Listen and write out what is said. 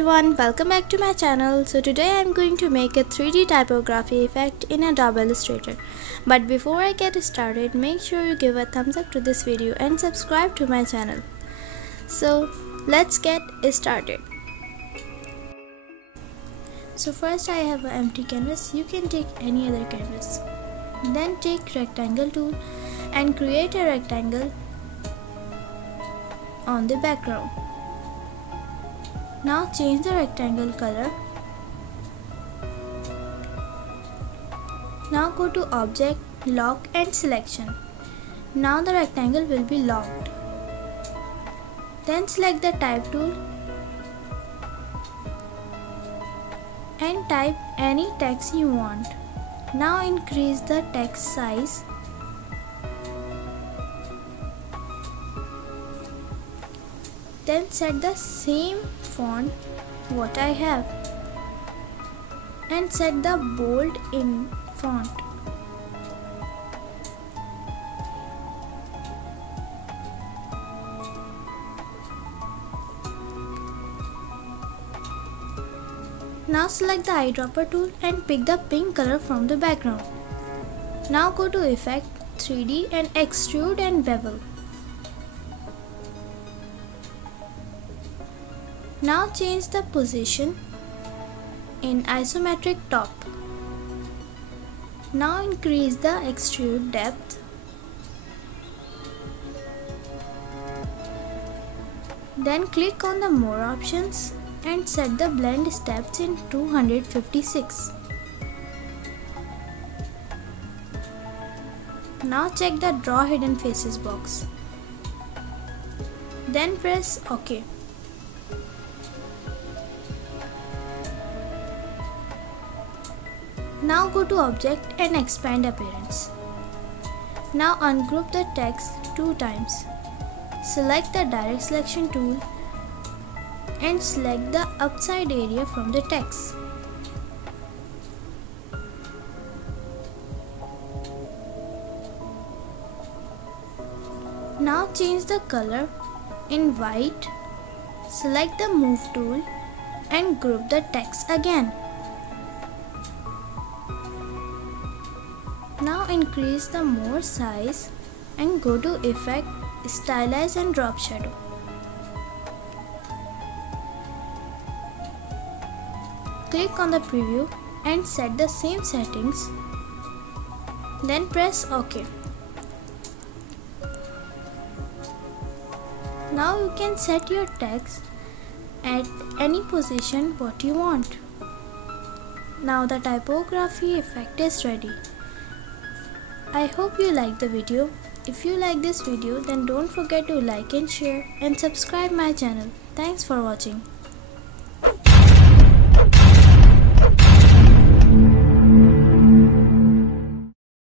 everyone, welcome back to my channel. So today I'm going to make a 3D typography effect in Adobe Illustrator. But before I get started, make sure you give a thumbs up to this video and subscribe to my channel. So let's get started. So first I have an empty canvas. You can take any other canvas. Then take rectangle tool and create a rectangle on the background. Now change the rectangle color. Now go to Object, Lock and Selection. Now the rectangle will be locked. Then select the Type tool and type any text you want. Now increase the text size. Then set the same font what I have and set the bold in font. Now select the eyedropper tool and pick the pink color from the background. Now go to Effect, 3D and Extrude and Bevel. Now change the position in isometric top. Now increase the extrude depth. Then click on the More options and set the blend steps in 256. Now check the Draw Hidden Faces box. Then press OK. Now go to Object and Expand Appearance. Now ungroup the text 2 times. Select the Direct Selection tool and select the upside area from the text. Now change the color in white. Select the Move tool and group the text again. Now increase the more size and go to Effect, Stylize and Drop Shadow. Click on the preview and set the same settings. Then press OK. Now you can set your text at any position what you want. Now the typography effect is ready. I hope you like the video. If you like this video, then don't forget to like and share and subscribe my channel. Thanks for watching.